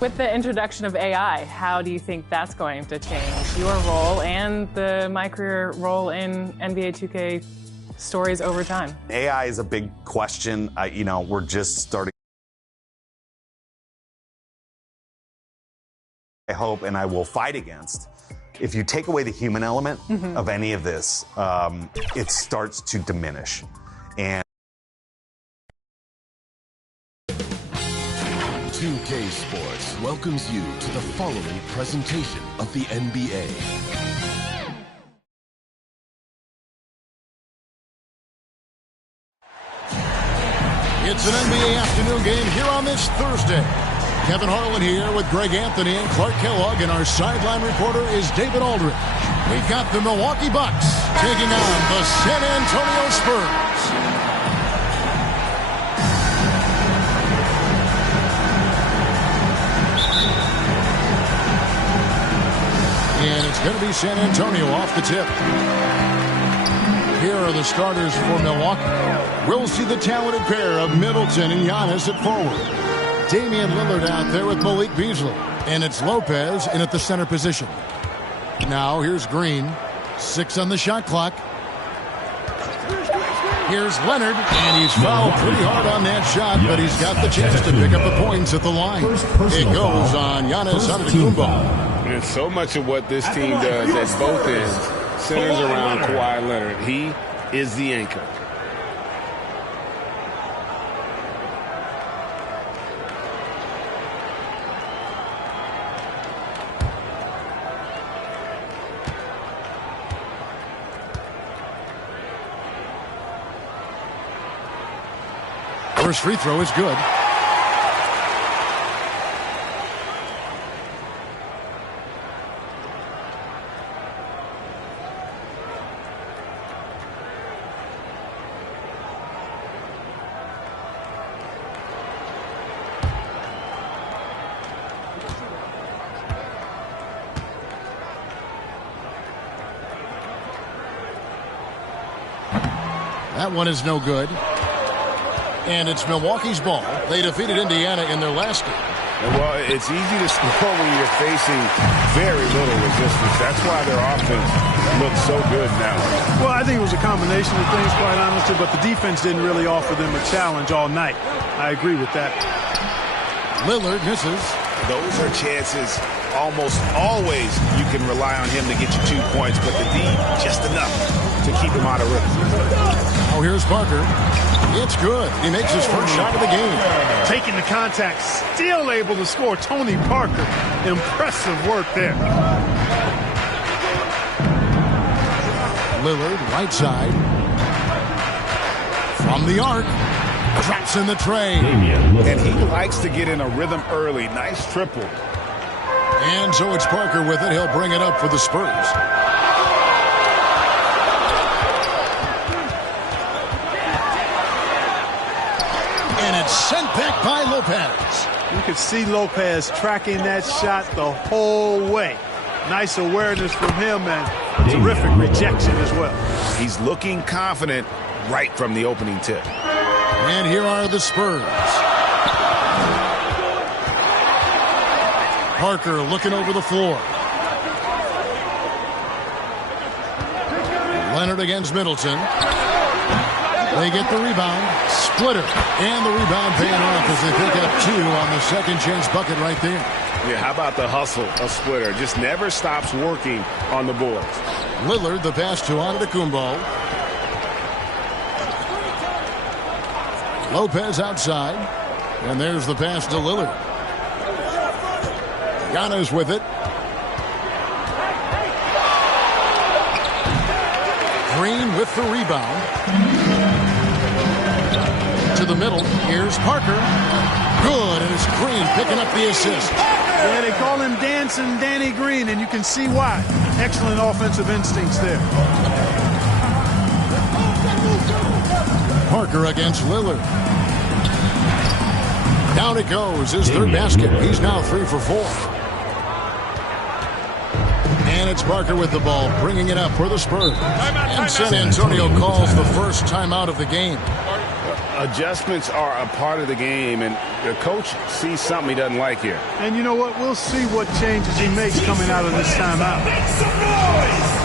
With the introduction of AI, how do you think that's going to change your role and my career role in NBA 2K stories over time? AI is a big question. We're just starting. I hope, and I will fight against. If you take away the human element of any of this, it starts to diminish. And 2K Sports welcomes you to the following presentation of the NBA. It's an NBA afternoon game here on this Thursday. Kevin Harlan here with Greg Anthony and Clark Kellogg, and our sideline reporter is David Aldridge. We've got the Milwaukee Bucks taking on the San Antonio Spurs. And it's going to be San Antonio off the tip. Here are the starters for Milwaukee. We'll see the talented pair of Middleton and Giannis at forward. Damian Lillard out there with Malik Beasley. And it's Lopez in at the center position. Now here's Green. 6 on the shot clock. Here's Leonard, and he's fouled pretty hard on that shot, but he's got the chance to pick up the points at the line. It goes on Giannis Antetokounmpo. And so much of what this team does at both ends centers around Kawhi Leonard. He is the anchor. First free throw is good. That one is no good. And it's Milwaukee's ball. They defeated Indiana in their last game. Well, it's easy to score when you're facing very little resistance. That's why their offense looks so good now. Well, I think it was a combination of things, quite honestly, but the defense didn't really offer them a challenge all night. I agree with that. Lillard misses. Those are chances almost always you can rely on him to get you 2 points, but the D, just enough to keep him out of rhythm. Oh, here's Parker. It's good. He makes his first shot of the game. Taking the contact, still able to score. Tony Parker, impressive work there. Lillard, right side. From the arc. Drops in the tray. And he likes to get in a rhythm early. Nice triple. And so it's Parker with it. He'll bring it up for the Spurs. And it's sent back by Lopez. You could see Lopez tracking that shot the whole way. Nice awareness from him and terrific rejection as well. He's looking confident right from the opening tip. And here are the Spurs. Parker looking over the floor. Leonard against Middleton. They get the rebound. Splitter. And the rebound paying off as they pick up 2 on the second chance bucket right there. Yeah, how about the hustle of Splitter? Just never stops working on the boards. Lillard, the pass to Antetokounmpo. Lopez outside. And there's the pass to Lillard. Giannis with it. Green with the rebound. To the middle. Here's Parker. Good, and it's Green picking up the assist. Yeah, they call him Dancing Danny Green, and you can see why. Excellent offensive instincts there. Parker against Lillard. Down it goes. His third basket. He's now 3 for 4. And it's Parker with the ball, bringing it up for the Spurs. And San Antonio calls the first timeout of the game. Adjustments are a part of the game, and the coach sees something he doesn't like here. And you know what? We'll see what changes he makes coming out of this timeout. Make some noise!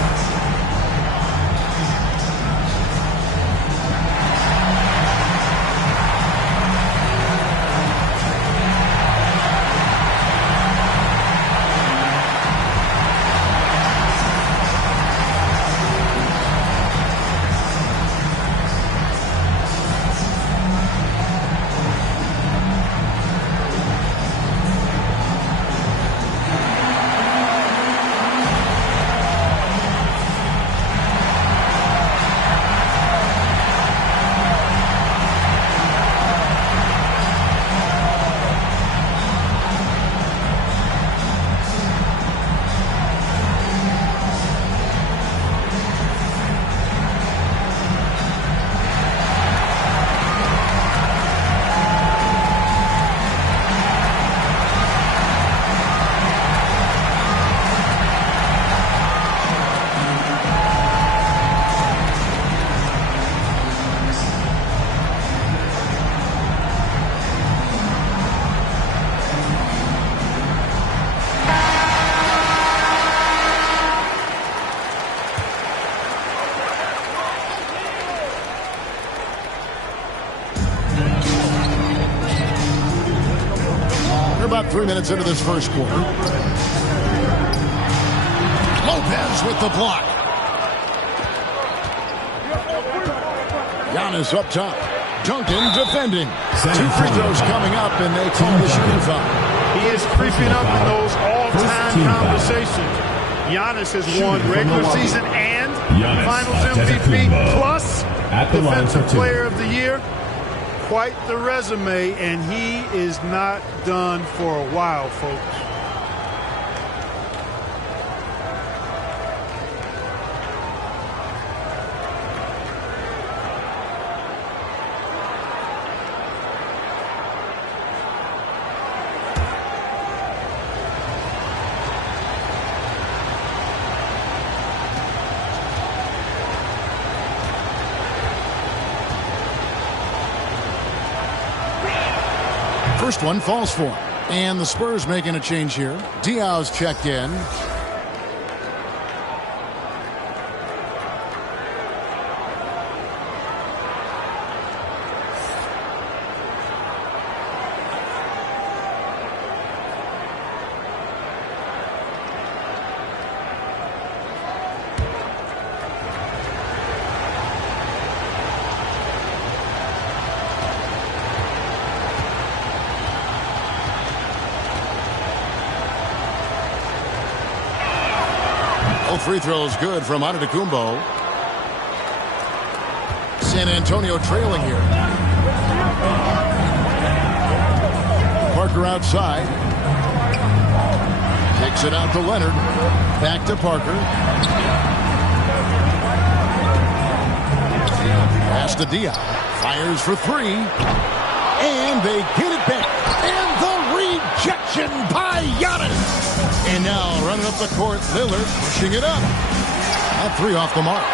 About 3 minutes into this first quarter. Lopez with the block. Giannis up top. Duncan defending. 2 free throws coming up, and they call the shooting foul. He is creeping up in those all-time conversations. Giannis has won regular season and Finals MVP plus Defensive Player of the Year. Quite the resume, and he is not done for a while, folks. First one falls for him. And the Spurs making a change here. Diaw's checked in. Free throws good from Antetokounmpo. San Antonio trailing here. Parker outside. Kicks it out to Leonard. Back to Parker. Pass to Diaw. Fires for 3. And they get it back. And the rejection by Giannis. And now running up the court, Lillard pushing it up. At 3 off the mark.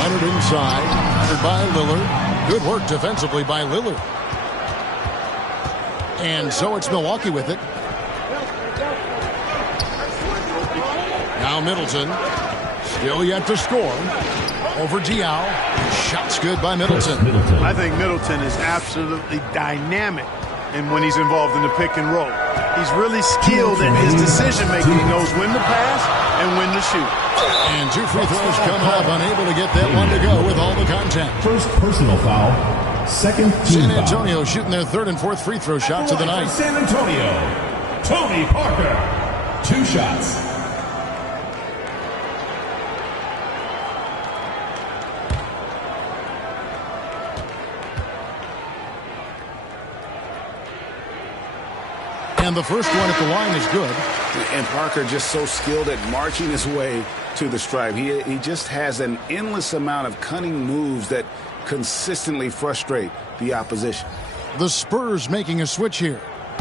Leonard inside. Covered by Lillard. Good work defensively by Lillard. And so it's Milwaukee with it. Now Middleton. Still yet to score. Over Diaw. Shots good by Middleton. I think Middleton is absolutely dynamic. And when he's involved in the pick and roll, he's really skilled at his decision making. He knows when to pass and when to shoot. And 2 free throws coming up, unable to get that one to go with all the contact. First personal foul, second team San Antonio shooting their 3rd and 4th free throw shots of the night. San Antonio, Tony Parker, 2 shots. And the first one at the line is good. And Parker just so skilled at marching his way to the stripe. He just has an endless amount of cunning moves that consistently frustrate the opposition. The Spurs making a switch here.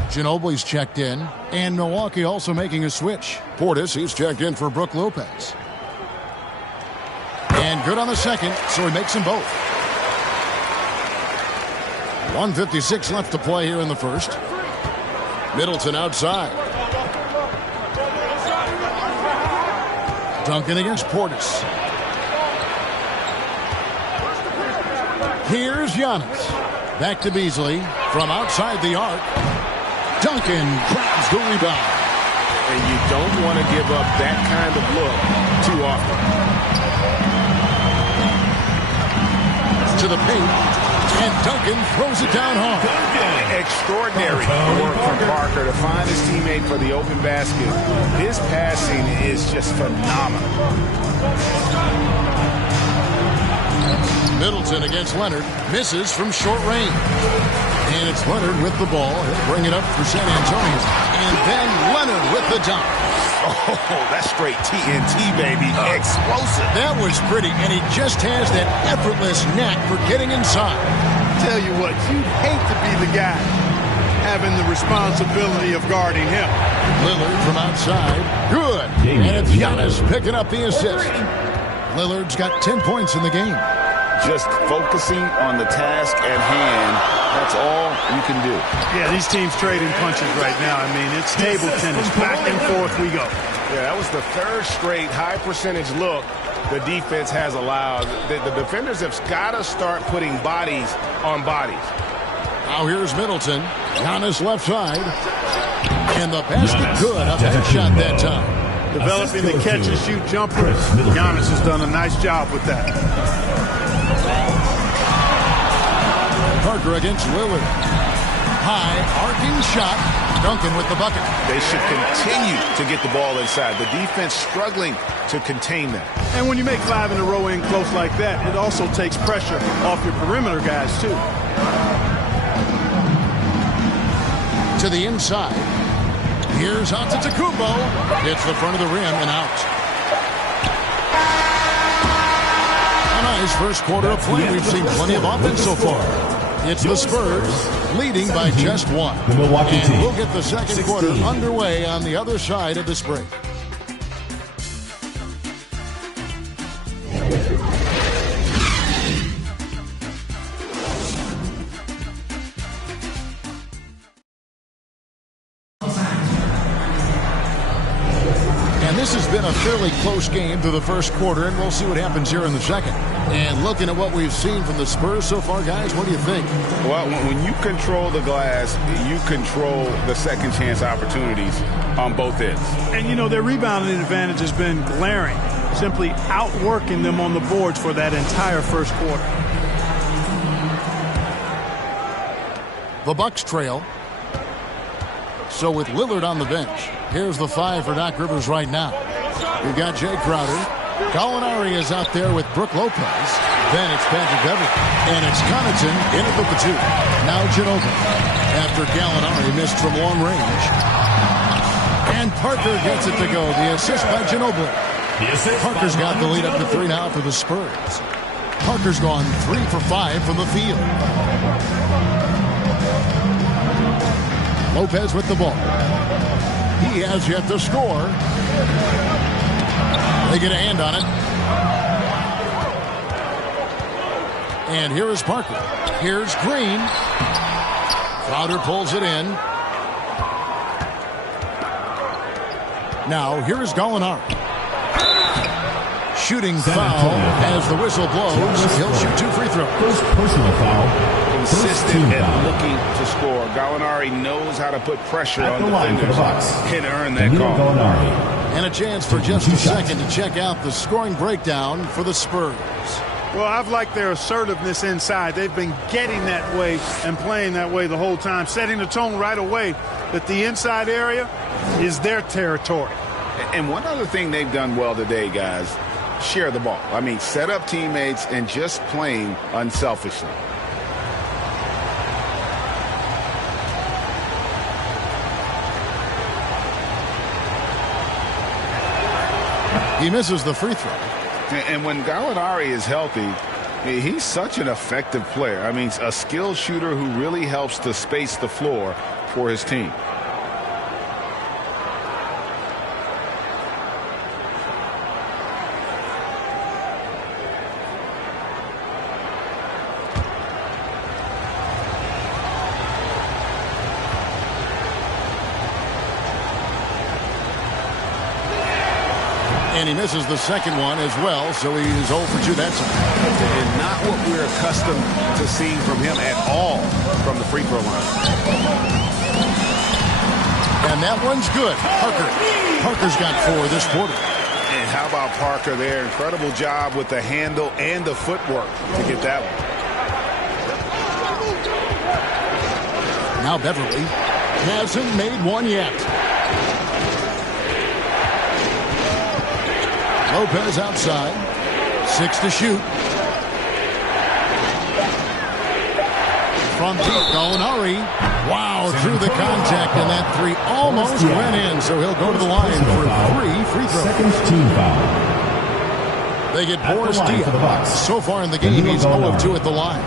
Ginobili's checked in. And Milwaukee also making a switch. Portis, he's checked in for Brook Lopez. And good on the second, so he makes them both. 1:56 left to play here in the first. Middleton outside. Duncan against Portis. Here's Giannis. Back to Beasley from outside the arc. Duncan grabs the rebound. And you don't want to give up that kind of look too often. To the paint. And Duncan throws it down hard. Extraordinary work from Parker to find his teammate for the open basket. His passing is just phenomenal. Middleton against Leonard. Misses from short range. And it's Leonard with the ball. He'll bring it up for San Antonio. And then Leonard with the dunk. Oh, that's straight TNT, baby. Explosive. That was pretty, and he just has that effortless knack for getting inside. Tell you what, you'd hate to be the guy having the responsibility of guarding him. Lillard from outside. Good. And it's Giannis picking up the assist. Lillard's got 10 points in the game. Just focusing on the task at hand. That's all you can do. Yeah, these teams trading punches right now. I mean, it's table tennis. Back and forth we go. Yeah, that was the third straight high percentage look the defense has allowed. The defenders have got to start putting bodies on bodies. Now here's Middleton. Giannis left side. And the basket good. Up that shot that time. Developing the catch-and-shoot jumper. Giannis has done a nice job with that. Parker against Lillard. High, arcing shot. Duncan with the bucket. They should continue to get the ball inside. The defense struggling to contain that. And when you make 5 in a row in close like that, it also takes pressure off your perimeter guys, too. To the inside. Here's Antetokounmpo. Hits the front of the rim and out. A nice first quarter of play. We've seen plenty of offense so far. It's the Spurs leading by just 1. The Milwaukee and team. we'll get the second quarter underway on the other side of this break. This has been a fairly close game through the first quarter, and we'll see what happens here in the second. And looking at what we've seen from the Spurs so far, guys, what do you think? Well, when you control the glass, you control the second chance opportunities on both ends. And, you know, their rebounding advantage has been glaring, simply outworking them on the boards for that entire first quarter. The Bucks trail. So with Lillard on the bench, here's the 5 for Doc Rivers right now. We've got Jay Crowder. Gallinari is out there with Brook Lopez. Then it's Patrick Beverly. And it's Connaughton in it with the 2. Now Ginobili. After Gallinari missed from long range. And Parker gets it to go. The assist by Ginobili. Parker's got the lead up to 3 now for the Spurs. Parker's gone 3 for 5 from the field. Lopez with the ball. He has yet to score. They get a hand on it. And here is Parker. Here's Green. Crowder pulls it in. Now here is Gallinari. Shooting foul as the whistle blows. He'll shoot 2 free throws. First personal foul. Consistent at looking to score. Gallinari knows how to put pressure on defenders and earn that call. And a chance for just a second to check out the scoring breakdown for the Spurs. Well, I've liked their assertiveness inside. They've been getting that way and playing that way the whole time, setting the tone right away that the inside area is their territory. And one other thing they've done well today, guys, share the ball. I mean, set up teammates and just playing unselfishly. He misses the free throw. And when Gallinari is healthy, he's such an effective player. I mean, a skilled shooter who really helps to space the floor for his team. And he misses the second one as well, so he's 0 for 2 that time. And not what we're accustomed to seeing from him at all from the free throw line. And that one's good. Parker's got 4 this quarter. And how about Parker there? Incredible job with the handle and the footwork to get that one. Now Beverly hasn't made one yet. Lopez outside. 6 to shoot. From deep, Gallinari. Wow, through the contact, and that 3 almost went in, so he'll go to the line for 3 free throws. Second team foul. They get Boris Diaw. So far in the game, he's 0 of 2 at the line.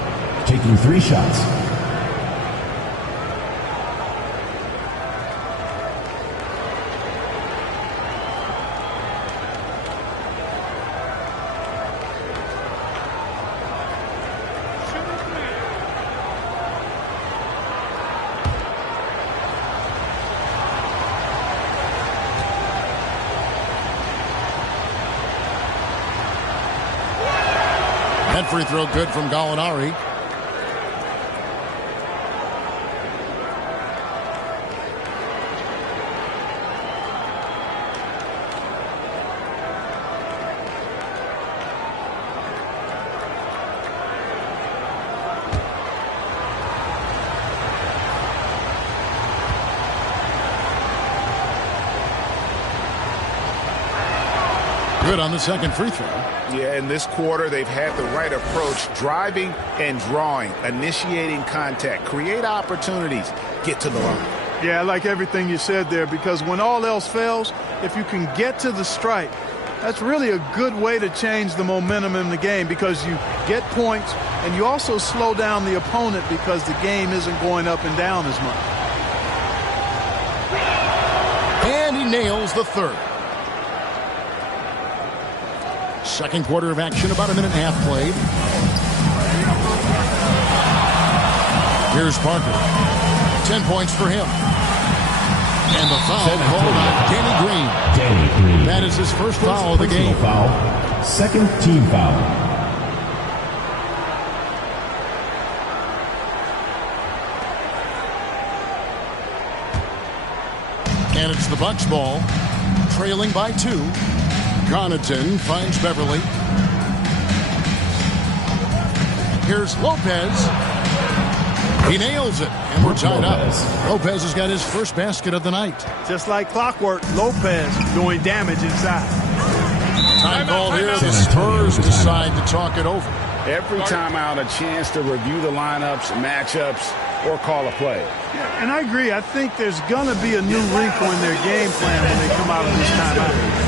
Taking 3 shots. That free throw good from Gallinari. Good on the second free throw. Yeah, in this quarter, they've had the right approach, driving and drawing, initiating contact, create opportunities, get to the line. Yeah, I like everything you said there, because when all else fails, if you can get to the stripe, that's really a good way to change the momentum in the game, because you get points and you also slow down the opponent because the game isn't going up and down as much. And he nails the third. Second quarter of action, about a minute and a half played. Here's Parker. 10 points for him. And the foul called on Danny Green. Danny Green. That is his first foul of the game. Foul. Second team foul. And it's the Bucks ball, trailing by 2. Connaughton finds Beverly. Here's Lopez. He nails it, and we're tied up. Lopez has got his first basket of the night. Just like clockwork, Lopez doing damage inside. Time call here. The Spurs decide to talk it over. Every time out, a chance to review the lineups, matchups, or call a play. Yeah, and I agree. I think there's going to be a new wrinkle in their game plan when they come out of this timeout.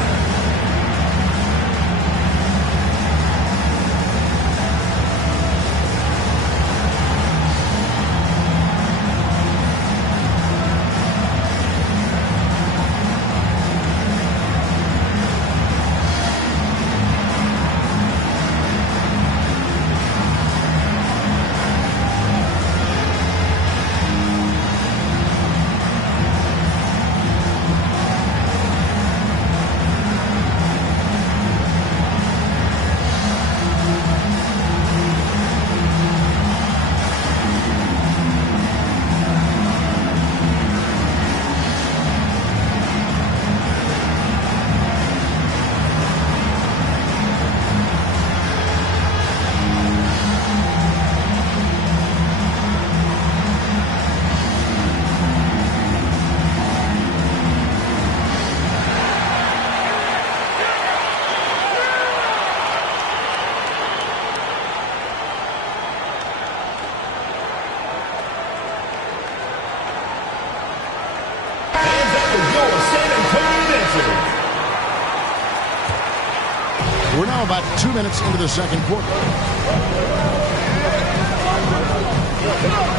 We're now about 2 minutes into the second quarter.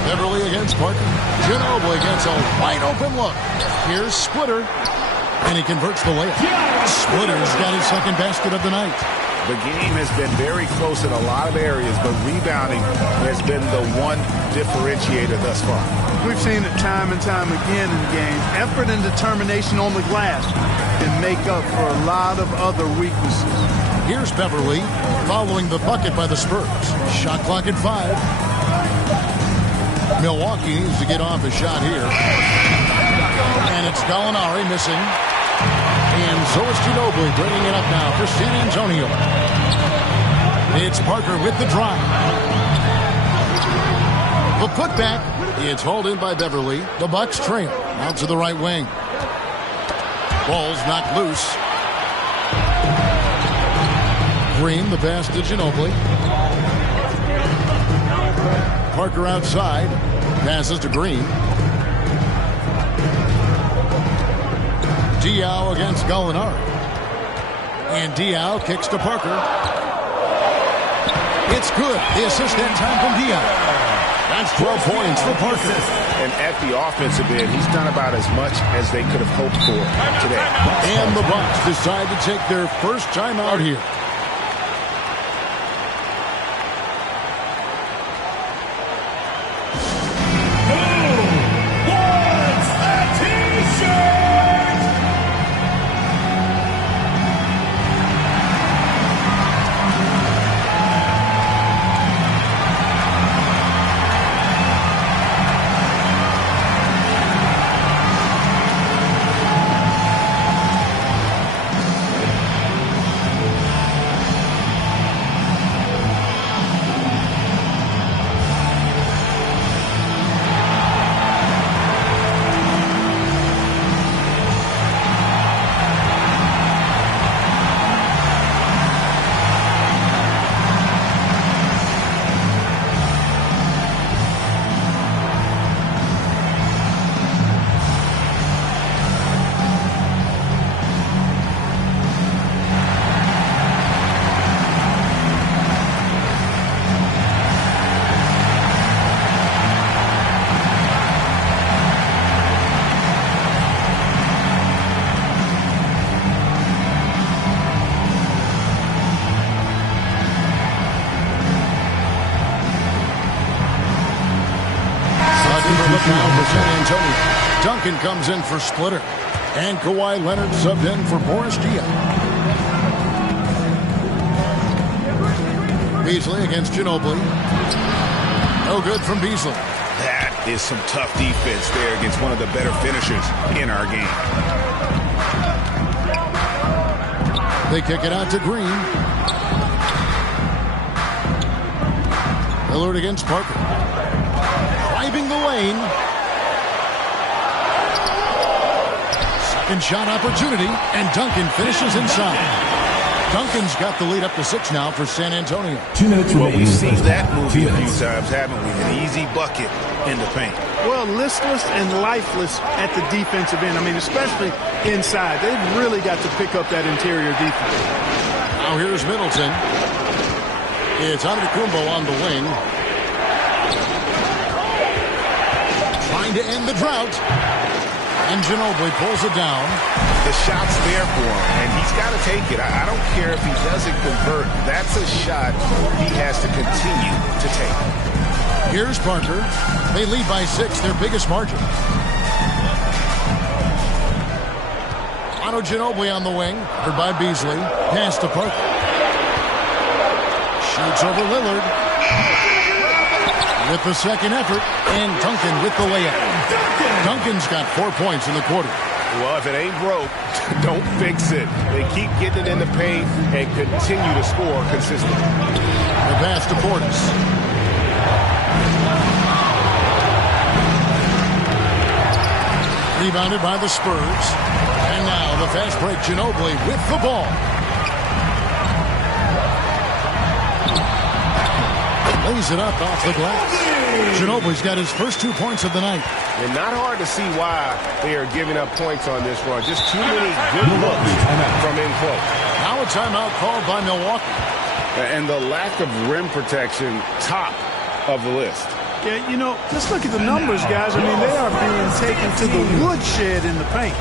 Beverly against Parker. Ginobili gets a wide open look. Here's Splitter. And he converts the layup. Splitter's got his second basket of the night. The game has been very close in a lot of areas, but rebounding has been the one differentiator thus far. We've seen it time and time again in games. Effort and determination on the glass can make up for a lot of other weaknesses. Here's Beverly following the bucket by the Spurs. Shot clock at 5. Milwaukee needs to get off a shot here. And it's Gallinari missing. And so is Ginobili bringing it up now for San Antonio. It's Parker with the drive. The putback. It's hauled in by Beverly. The Bucks trail out to the right wing. Ball's knocked loose. Green, the pass to Ginobili. Parker outside. Passes to Green. Diaw against Gallinari. And Diaw kicks to Parker. It's good. The assist that time from Diaw. That's 12 points for Parker. And at the offensive end, he's done about as much as they could have hoped for today. And the Bucks decide to take their first time out here. Now for San Antonio. Duncan comes in for Splitter. And Kawhi Leonard subbed in for Boris Diaw. Beasley against Ginobili. No good from Beasley. That is some tough defense there against one of the better finishers in our game. They kick it out to Green. Lillard against Parker. Driving the lane. Second shot opportunity, and Duncan finishes inside. Duncan's got the lead up to 6 now for San Antonio. 2 minutes Well, remaining. we've seen that movie a few times, haven't we? An easy bucket in the paint. Well, listless and lifeless at the defensive end. I mean, especially inside. They've really got to pick up that interior defense. Now here's Middleton. It's Antetokounmpo on the wing. Trying to end the drought. And Ginobili pulls it down. The shot's there for him, and he's got to take it. I don't care if he doesn't convert. That's a shot he has to continue to take. Here's Parker. They lead by 6, their biggest margin. Ginobili on the wing, covered by Beasley. Pass to Parker. Shoots over Lillard. With the second effort, and Duncan with the layup. Duncan's got 4 points in the quarter. Well, if it ain't broke, don't fix it. They keep getting it in the paint and continue to score consistently. The pass to Portis. Rebounded by the Spurs. And now the fast break, Ginobili with the ball. Lays it up off the glass. Ginobili's got his first 2 points of the night. And not hard to see why they are giving up points on this run. Just too many good looks from in close. Now a timeout called by Milwaukee. And the lack of rim protection, top of the list. Yeah, you know, just look at the numbers, guys. I mean, they are being taken to the woodshed in the paint.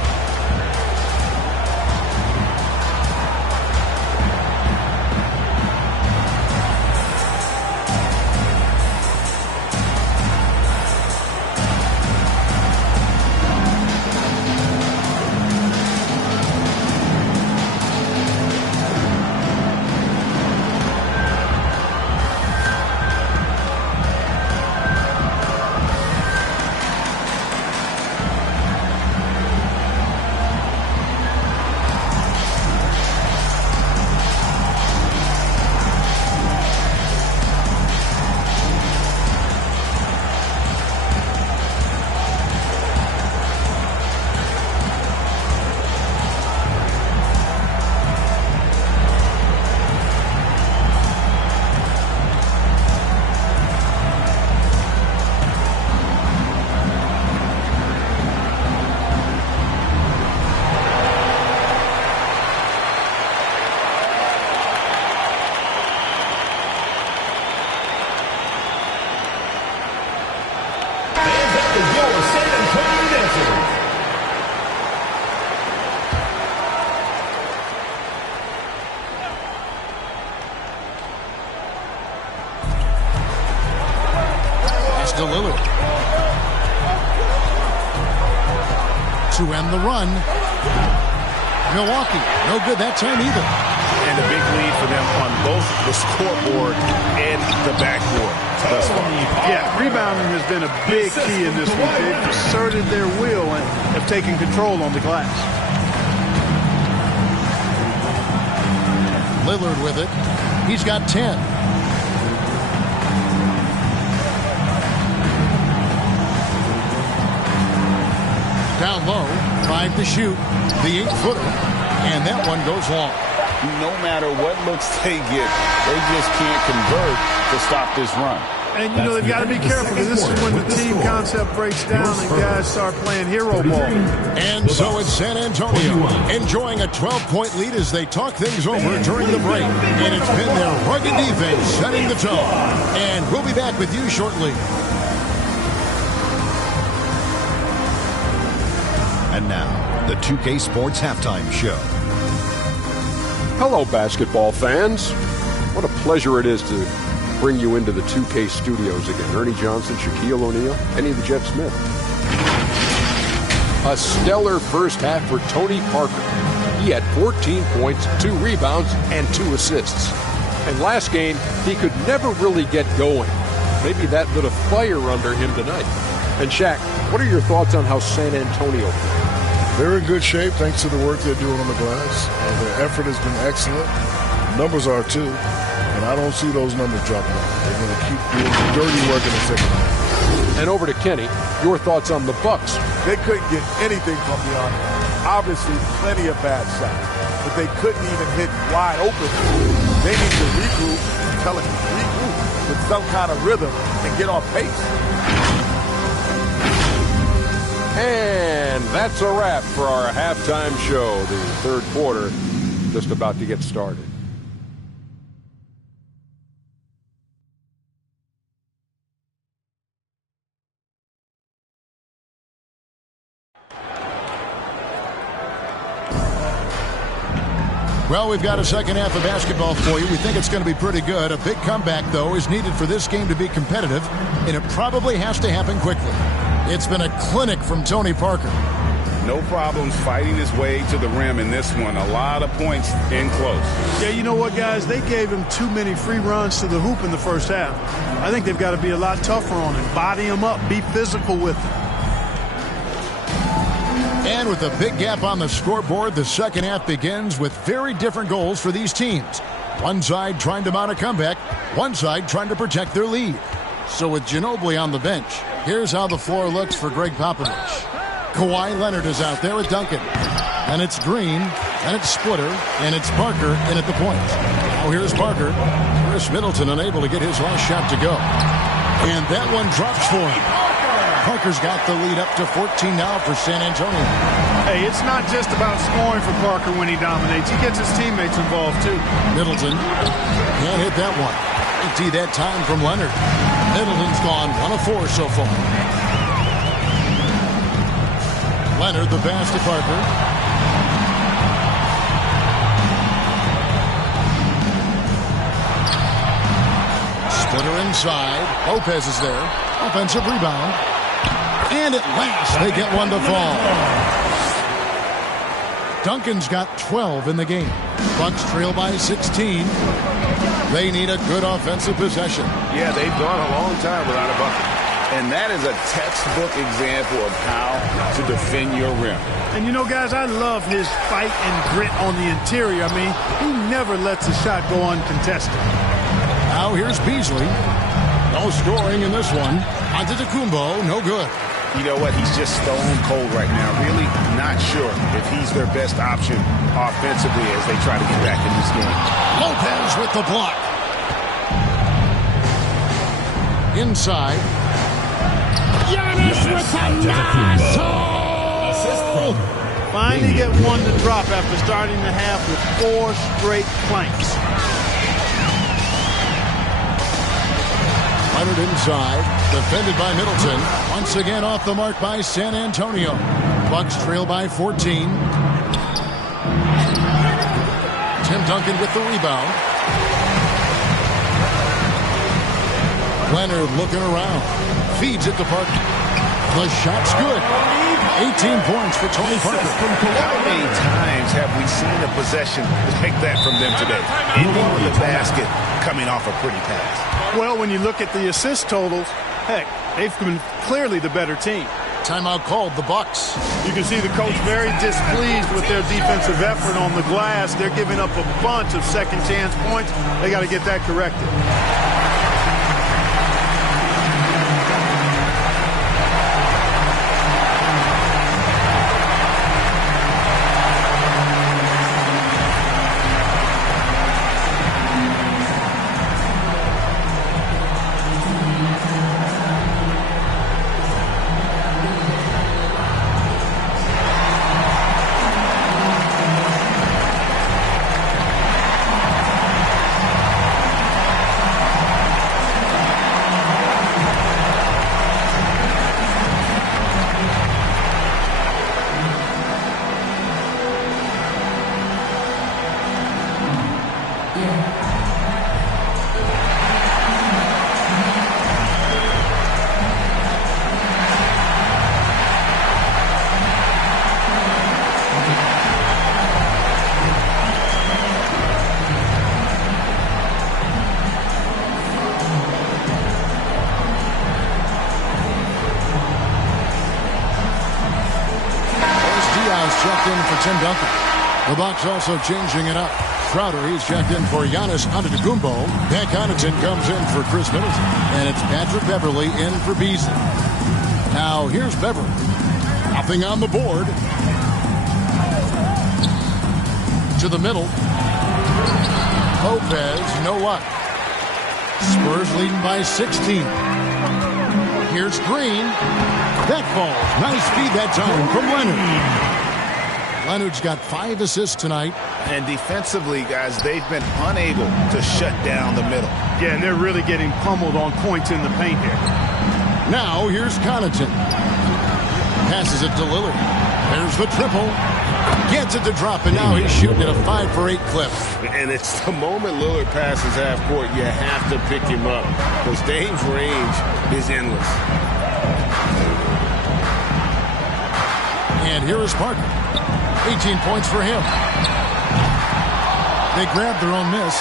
To Lillard. To end the run. Milwaukee, no good that time either. And a big lead for them on both the scoreboard and the backboard thus far. Yeah, rebounding has been a big key in this one. They've asserted their will and have taken control on the glass. Lillard with it. He's got 10. Down low, 5 to shoot, the 8-footer, and that one goes long. No matter what looks they get, they just can't convert to stop this run. And, you know, they've got to be careful because this is when the team concept breaks down and guys start playing hero ball. And so it's San Antonio enjoying a 12-point lead as they talk things over during the break. And it's been their rugged defense setting the tone. And we'll be back with you shortly. And now, the 2K Sports Halftime Show. Hello, basketball fans. What a pleasure it is to bring you into the 2K studios again. Ernie Johnson, Shaquille O'Neal, Kenny the Jet Smith. A stellar first half for Tony Parker. He had 14 points, 2 rebounds, and 2 assists. And last game, he could never really get going. Maybe that lit a fire under him tonight. And Shaq, what are your thoughts on how San Antonio played? They're in good shape thanks to the work they're doing on the glass. Their effort has been excellent. Numbers are too. And I don't see those numbers dropping off. They're going to keep doing the dirty work in the second half. And over to Kenny, your thoughts on the Bucks. They couldn't get anything from beyond that. Obviously, plenty of bad shots. But they couldn't even hit wide open. They need to regroup, regroup with some kind of rhythm and get off pace. And that's a wrap for our halftime show. The third quarter just about to get started. Well, we've got a second half of basketball for you. We think it's going to be pretty good. A big comeback, though, is needed for this game to be competitive, and it probably has to happen quickly. It's been a clinic from Tony Parker. No problems fighting his way to the rim in this one. A lot of points in close. Yeah, you know what, guys? They gave him too many free runs to the hoop in the first half. I think they've got to be a lot tougher on him. Body him up. Be physical with him. And with a big gap on the scoreboard, the second half begins with very different goals for these teams. One side trying to mount a comeback, one side trying to protect their lead. So with Ginobili on the bench, here's how the floor looks for Greg Popovich. Kawhi Leonard is out there with Duncan. And it's Green, and it's Splitter, and it's Parker in at the point. Now here's Parker. Chris Middleton unable to get his last shot to go. And that one drops for him. Parker's got the lead up to 14 now for San Antonio. Hey, it's not just about scoring for Parker when he dominates. He gets his teammates involved, too. Middleton can't hit that one. Empty that time from Leonard. Middleton's gone 1 of 4 so far. Leonard, the pass to Parker. Splitter inside. Lopez is there. Offensive rebound. And at last, they get one to fall. Duncan's got 12 in the game. Bucks trail by 16. They need a good offensive possession. Yeah, they've gone a long time without a bucket. And that is a textbook example of how to defend your rim. And you know, guys, I love his fight and grit on the interior. I mean, he never lets a shot go uncontested. Now here's Beasley. No scoring in this one. Antetokounmpo, no good. You know what? He's just stone cold right now. Really not sure if he's their best option offensively as they try to get back in this game. Lopez with the block. Inside. Giannis with a nozzle! Finally get one to drop after starting the half with 4 straight planks. Leonard inside. Defended by Middleton. Once again off the mark by San Antonio. Bucks trail by 14. Tim Duncan with the rebound. Leonard looking around. Feeds it to Parker. The shot's good. 18 points for Tony Parker. How many times have we seen a possession like that from them today? Ending with the basket, coming off a pretty pass. Well, when you look at the assist totals, heck, they've been clearly the better team. Timeout called, the Bucks. You can see the coach very displeased with their defensive effort on the glass. They're giving up a bunch of second chance points. They got to get that corrected. Checked in for Tim Duncan. The Bucks also changing it up. Crowder, he's checked in for Giannis Antetokounmpo. Pat Connaughton comes in for Chris Middleton. And it's Patrick Beverley in for Beasley. Now, here's Beverley. Nothing on the board. To the middle. Lopez, no luck. Spurs leading by 16. Here's Green. That falls. Nice feed that time from Leonard. Leonard's got 5 assists tonight. And defensively, guys, they've been unable to shut down the middle. Yeah, and they're really getting pummeled on points in the paint here. Now, here's Connaughton. Passes it to Lillard. There's the triple. Gets it to drop, and now he's shooting at a 5 for 8 clip. And it's the moment Lillard passes half court, you have to pick him up. Because Dame's range is endless. And here is Parker. 18 points for him. They grab their own miss.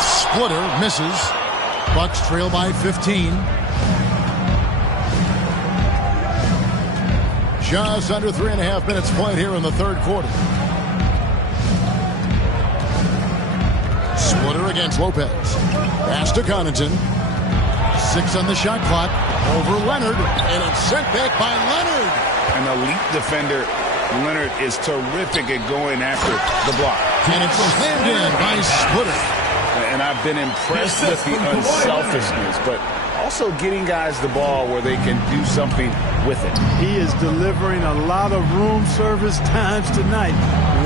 Splitter misses. Bucks trail by 15. Just under 3.5 minutes played here in the third quarter. Splitter against Lopez. Pass to Connaughton. 6 on the shot clock. Over Leonard. And it's sent back by Leonard. An elite defender. Leonard is terrific at going after the block. And it's slammed in by Splitter. And I've been impressed with the unselfishness, but also getting guys the ball where they can do something with it. He is delivering a lot of room service times tonight.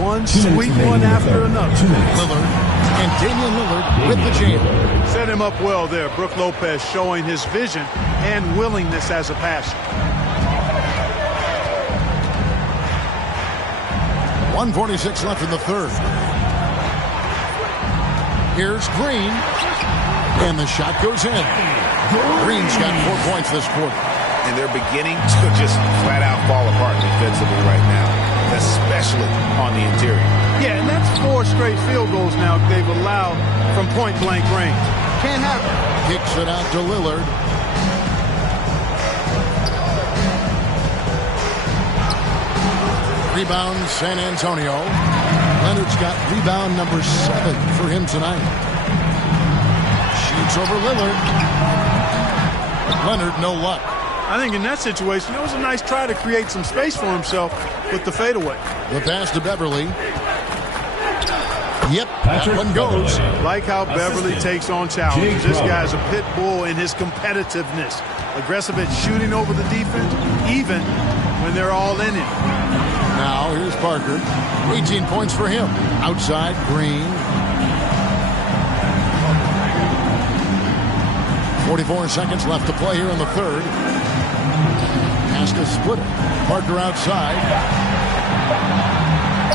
One sweet one after another. Lillard and Damian Lillard with the jam. Set him up well there. Brook Lopez showing his vision and willingness as a passer. 1:46 left in the third. Here's Green. And the shot goes in. Green's got 4 points this quarter. And they're beginning to just flat out fall apart defensively right now, especially on the interior. Yeah, and that's 4 straight field goals now they've allowed from point-blank range. Can't happen. Kicks it out to Lillard. Rebound, San Antonio. Leonard's got rebound number 7 for him tonight. Shoots over Lillard. Leonard, no luck. I think in that situation, it was a nice try to create some space for himself with the fadeaway. The pass to Beverley. Yep, that one goes. Like how Beverley takes on challenges. This guy's a pit bull in his competitiveness. Aggressive at shooting over the defense, even when they're all in it. Now, here's Parker. 18 points for him. Outside, Green. 44 seconds left to play here in the third. Has to split it. Parker outside.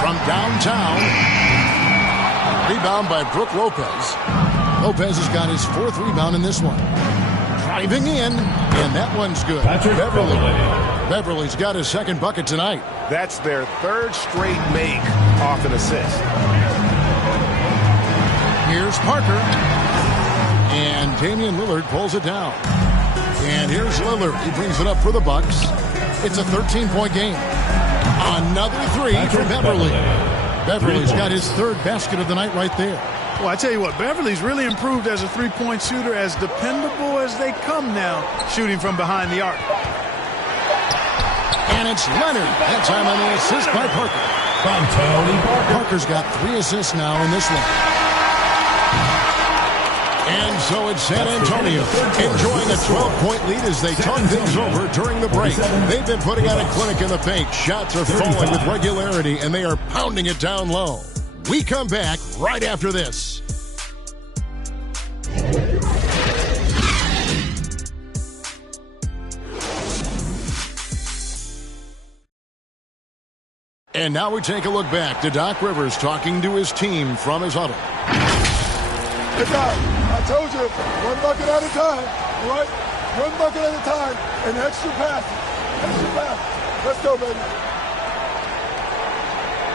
From downtown. Rebound by Brook Lopez. Lopez has got his 4th rebound in this one. Driving in, and that one's good. Patrick Beverly. Beverly's got his 2nd bucket tonight. That's their 3rd straight make off an assist. Here's Parker. And Damian Lillard pulls it down. And here's Lillard. He brings it up for the Bucks. It's a 13-point game. Another 3 for Beverly. Beverly's got his 3rd basket of the night right there. Well, I tell you what, Beverly's really improved as a three-point shooter, as dependable as they come now, shooting from behind the arc. And it's Leonard. That time on the assist by Parker. From Tony Parker. Parker's got 3 assists now in this one. And so it's San Antonio enjoying a 12-point lead as they talk things over during the break. They've been putting out a clinic in the paint. Shots are falling with regularity, and they are pounding it down low. We come back right after this. And now we take a look back to Doc Rivers talking to his team from his huddle. Hey, Doc, I told you, 1 bucket at a time, all right? 1 bucket at a time, and extra pass. Extra pass. Let's go, baby.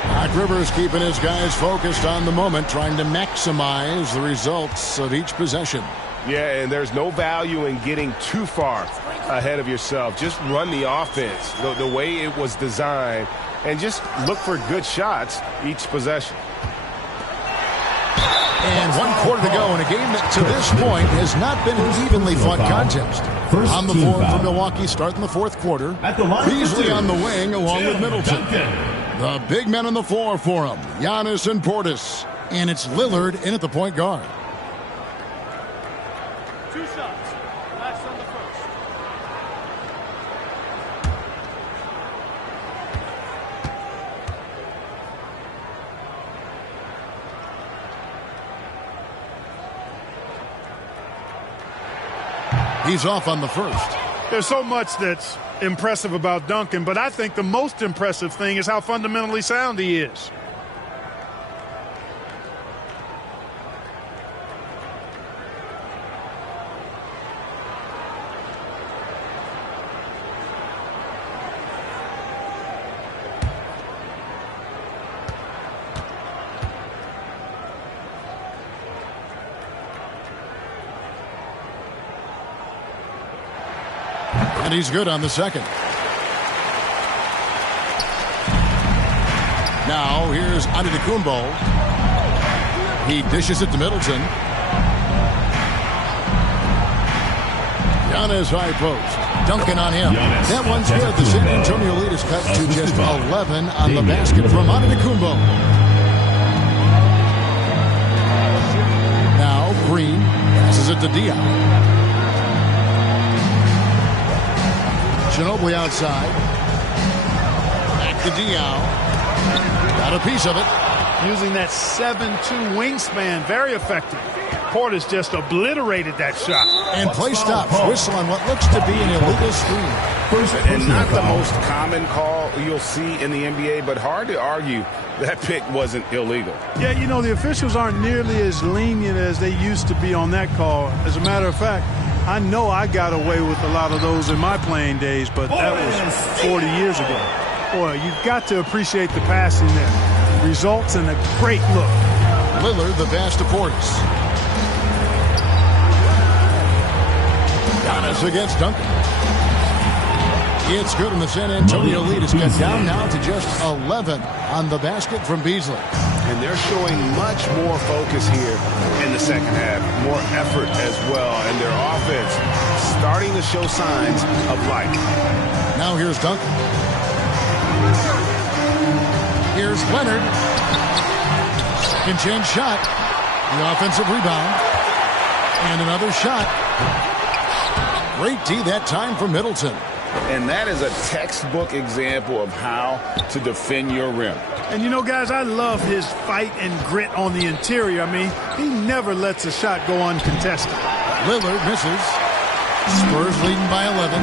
Doc Rivers keeping his guys focused on the moment, trying to maximize the results of each possession. Yeah, and there's no value in getting too far ahead of yourself. Just run the offense the way it was designed, and just look for good shots each possession. And 1 quarter to go in a game that to this point has not been an evenly fought contest. On the floor for Milwaukee starting the 4th quarter. Beasley on the wing along with Middleton. The big men on the floor for him, Giannis and Portis. And it's Lillard in at the point guard. 2 shots. Last on the first. He's off on the first. There's so much that's impressive about Duncan, but I think the most impressive thing is how fundamentally sound he is. And he's good on the second. Now here's Antetokounmpo. He dishes it to Middleton. Giannis high post. Duncan on him. That one's good. The San Antonio lead is cut to just 11 on the basket from Antetokounmpo. Now Green passes it to Dion. Ginobili outside. Back to Dion. Got a piece of it. Using that 7'2" wingspan, very effective. Portis just obliterated that shot. And play stops. Whistle on what looks to be an illegal screen. And not the most common call you'll see in the NBA, but hard to argue that pick wasn't illegal. Yeah, you know, the officials aren't nearly as lenient as they used to be on that call. As a matter of fact, I know I got away with a lot of those in my playing days, but that was 40 years ago. Boy, you've got to appreciate the passing there. Results in a great look. Lillard, the pass to Portis. Giannis against Duncan. It's good, and the San Antonio lead is cut down now to just 11 on the basket from Beasley. And they're showing much more focus here in the second half, more effort as well, and their offense starting to show signs of life. Now here's Duncan. Here's Leonard. Second chance shot. The offensive rebound. And another shot. Great D that time for Middleton. And that is a textbook example of how to defend your rim. And you know, guys, I love his fight and grit on the interior. I mean, he never lets a shot go uncontested. Lillard misses. Spurs leading by 11.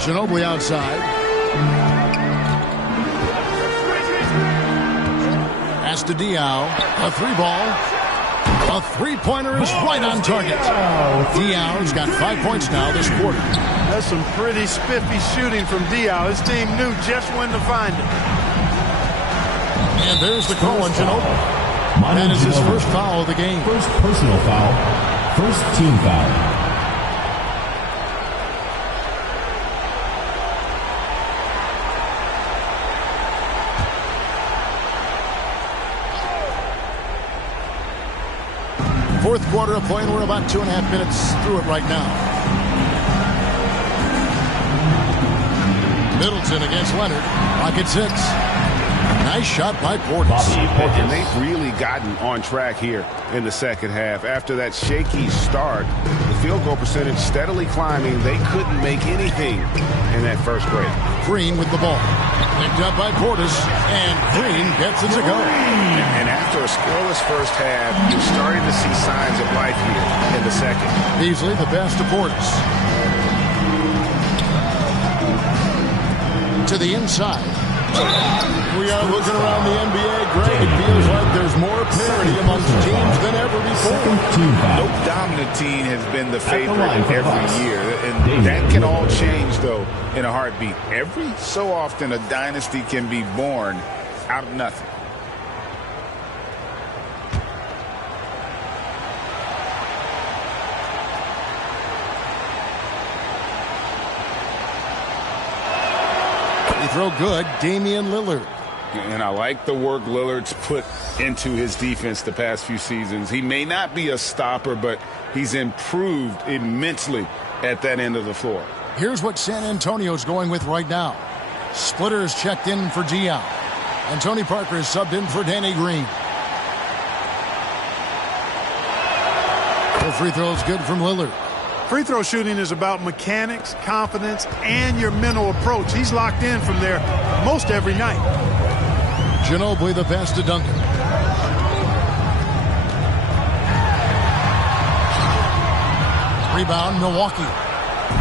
Ginobili outside. Pass to Diaw. A three ball. A three-pointer is right on target. Diaw's got 5 points now this quarter. That's some pretty spiffy shooting from Diaw. His team knew just when to find it. And there's the call on Ginobili. That is his first foul of the game. First personal foul. First team foul. Fourth quarter of play, and we're about 2.5 minutes through it right now. Middleton against Leonard. Rocket 6. Nice shot by Portis. And they've really gotten on track here in the second half. After that shaky start, the field goal percentage steadily climbing. They couldn't make anything in that first break. Green with the ball. Picked up by Portis, and Green gets it to go. And after a scoreless first half, you're starting to see signs of life here in the second. Beasley the pass to Portis. To the inside. We are looking around the NBA, Greg. It feels like there's more parity amongst teams than ever before. No dominant team has been the favorite every year. And that can all change, though, in a heartbeat. Every so often, a dynasty can be born out of nothing. Throw good, Damian Lillard. And I like the work Lillard's put into his defense the past few seasons. He may not be a stopper, but he's improved immensely at that end of the floor. Here's what San Antonio's going with right now. Splitter is checked in for Diaw. And Tony Parker is subbed in for Danny Green. The free throw is good from Lillard. Free throw shooting is about mechanics, confidence, and your mental approach. He's locked in from there most every night. Ginobili the pass to Duncan. Rebound, Milwaukee.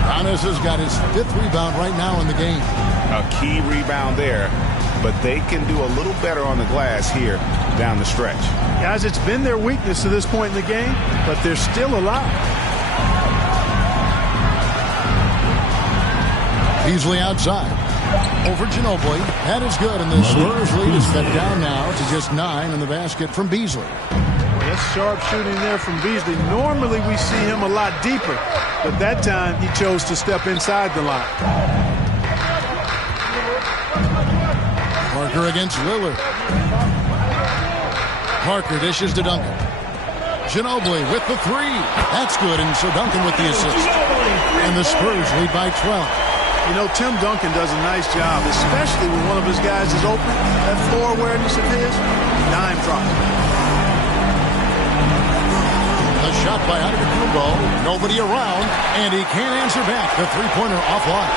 Giannis has got his 5th rebound right now in the game. A key rebound there, but they can do a little better on the glass here down the stretch. Guys, it's been their weakness to this point in the game, but they're still alive. Beasley outside. Over Ginobili. That is good, and the Spurs lead is cut down now to just 9 in the basket from Beasley. That's sharp shooting there from Beasley. Normally we see him a lot deeper, but that time he chose to step inside the line. Parker against Lillard. Parker dishes to Duncan. Ginobili with the 3. That's good, and so Duncan with the assist. And the Spurs lead by 12. You know, Tim Duncan does a nice job, especially when one of his guys is open. That floor awareness of his, dime drop. A shot by Antetokounmpo. Nobody around, and he can't answer back. The three-pointer offline.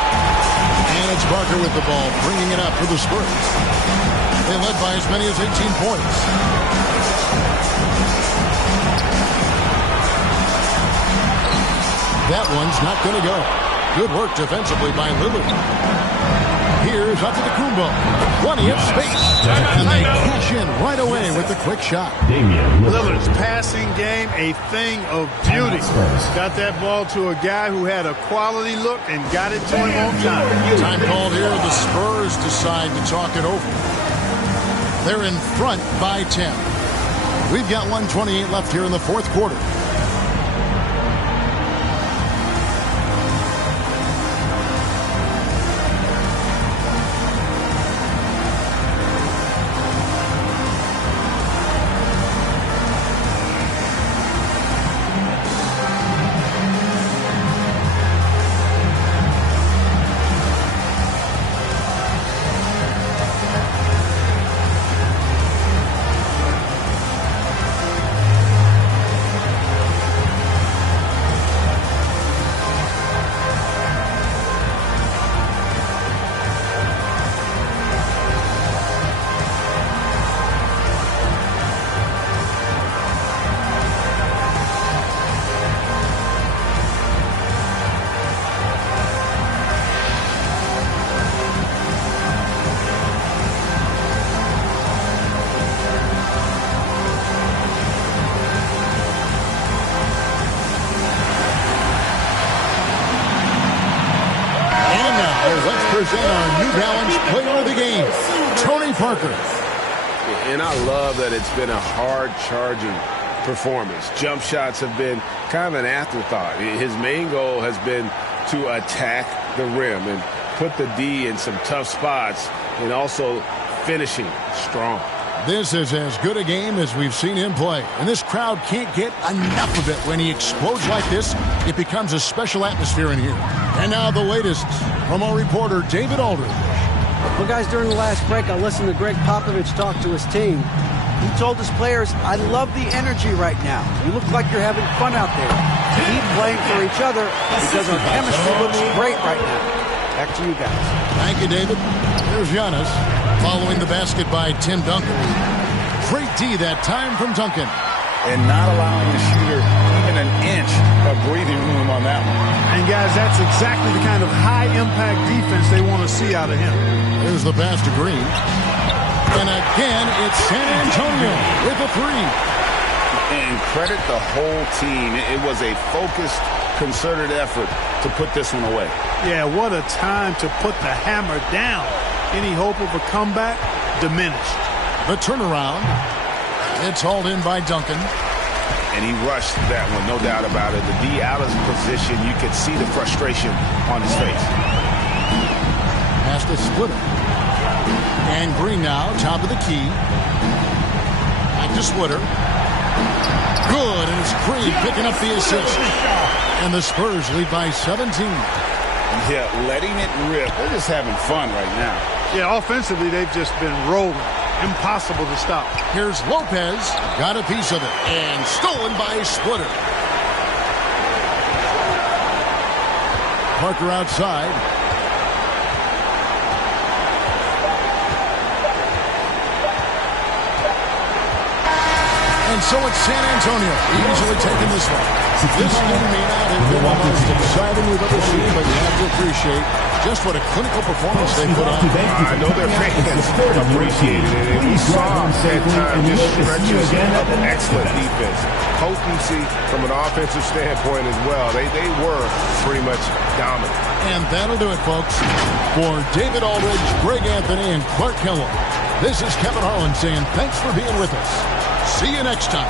And it's Parker with the ball, bringing it up for the Spurs. They led by as many as 18 points. That one's not going to go. Good work defensively by Lillard. Here's Antetokounmpo. Plenty of space. And they cash in right away with the quick shot. Lillard's passing game, a thing of beauty. Got that ball to a guy who had a quality look and got it to him on time. Time called here. The Spurs decide to talk it over. They're in front by 10. We've got 1:28 left here in the fourth quarter. let's present our New Balance Player of the Game, Tony Parker. And I love that it's been a hard-charging performance. Jump shots have been kind of an afterthought. His main goal has been to attack the rim and put the D in some tough spots and also finishing strong. This is as good a game as we've seen him play, and this crowd can't get enough of it. When he explodes like this, it becomes a special atmosphere in here. And now the latest from our reporter, David Aldridge. Well, guys, during the last break, I listened to Greg Popovich talk to his team. He told his players, I love the energy right now. You look like you're having fun out there. Keep playing for each other because our chemistry looks great right now. Back to you guys. Thank you, David. Here's Giannis following the basket by Tim Duncan. Great D that time from Duncan. And not allowing the shooter even an inch of breathing room on that one. And, guys, that's exactly the kind of high-impact defense they want to see out of him. There's the pass to Green. And again, it's San Antonio with a three. And credit the whole team. It was a focused, concerted effort to put this one away. Yeah, what a time to put the hammer down. Any hope of a comeback diminished. The turnaround. It's hauled in by Duncan. And he rushed that one, no doubt about it. The D out of position. You could see the frustration on his face. Pass to Splitter. And Green now, top of the key. Back to Splitter. Good, and it's Green picking up the assist. And the Spurs lead by 17. Yeah, letting it rip. They're just having fun right now. Yeah, offensively, they've just been rolling. Impossible to stop. Here's Lopez. Got a piece of it. And stolen by Splitter. Parker outside. And so it's San Antonio easily taking this one. This game may not have been the most exciting we've ever seen, but you have to appreciate just what a clinical performance they put on. I know their fans appreciated it, and we saw at times just stretches of excellent defense. Potency from an offensive standpoint as well. They were pretty much dominant. And that'll do it, folks. For David Aldridge, Greg Anthony, and Clark Kellogg, this is Kevin Harlan saying thanks for being with us. See you next time.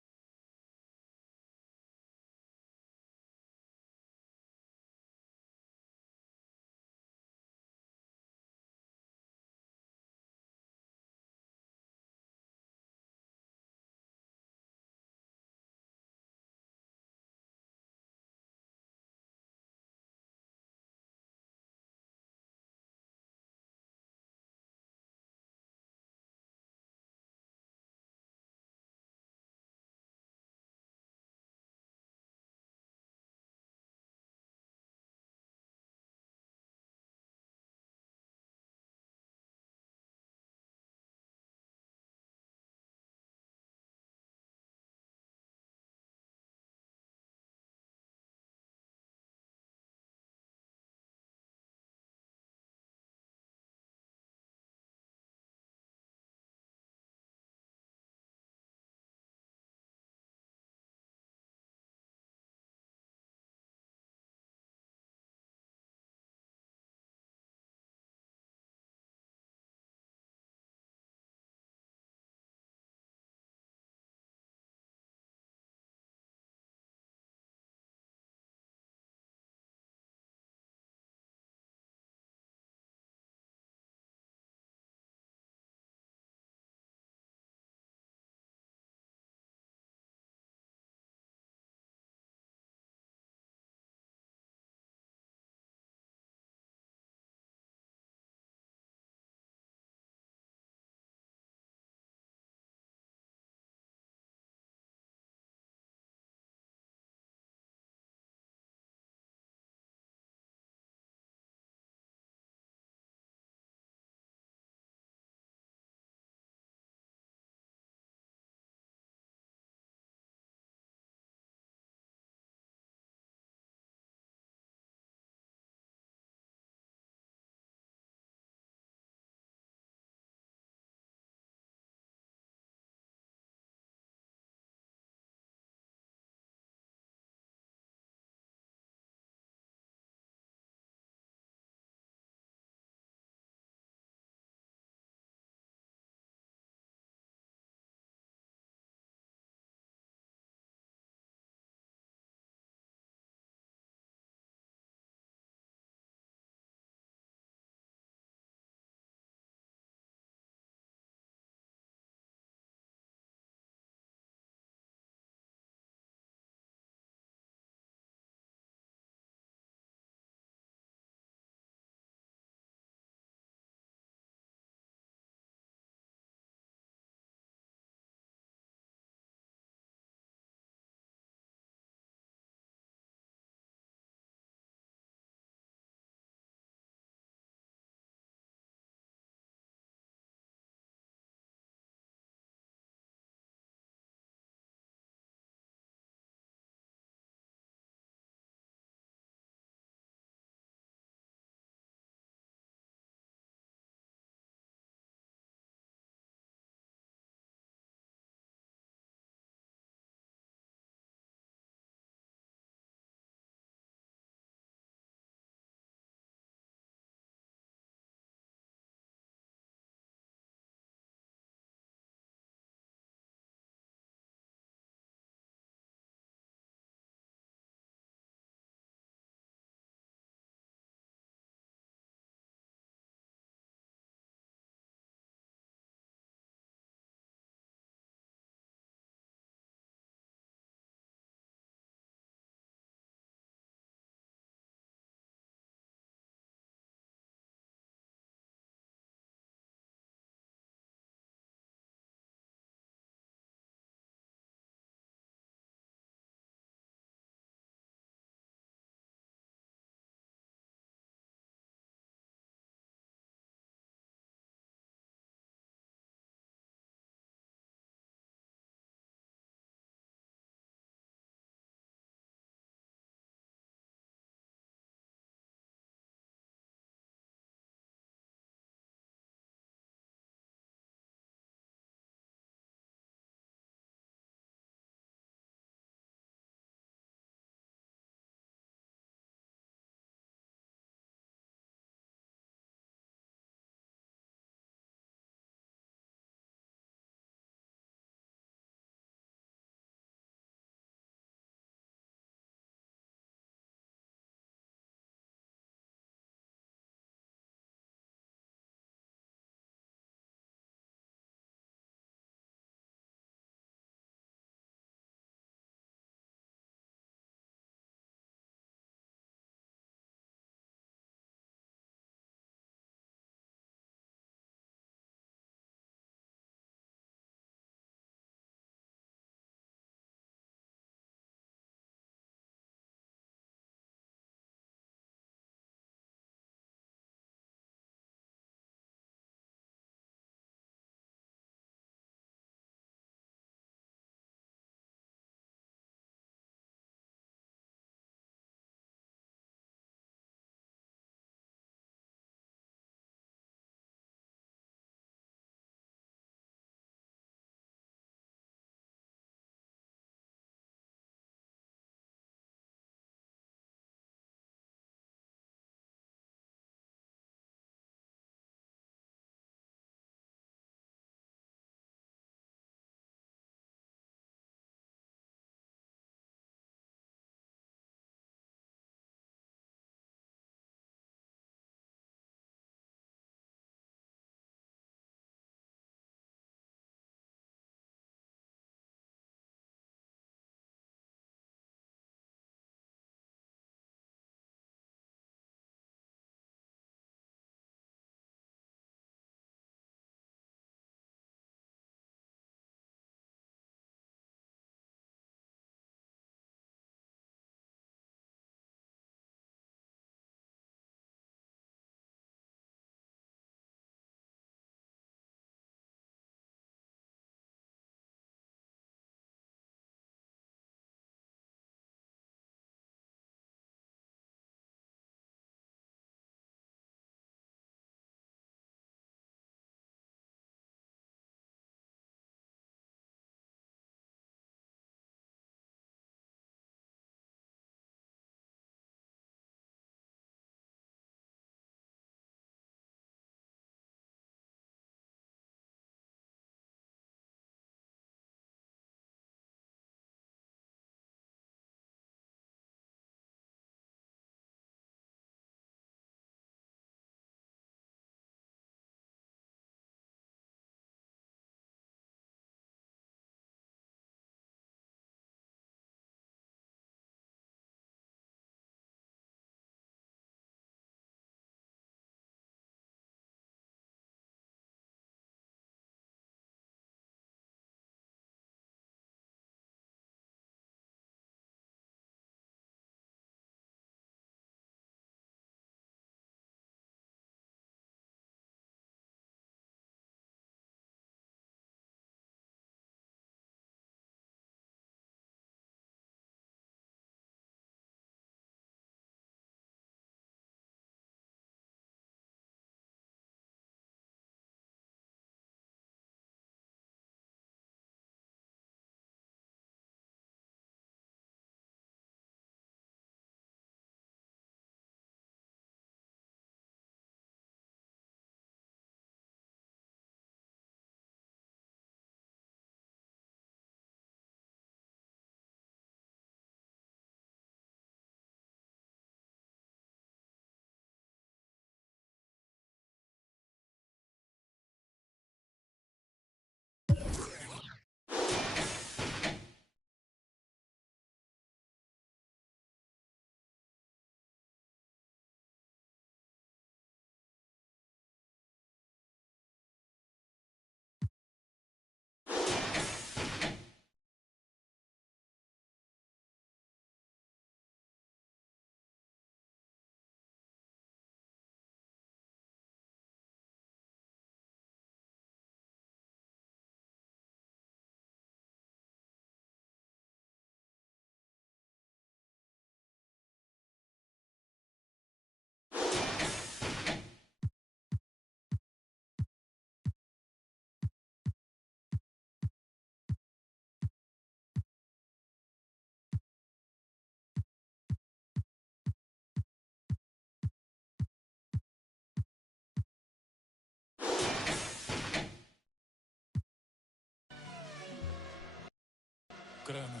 Créeme,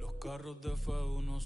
los carros de F1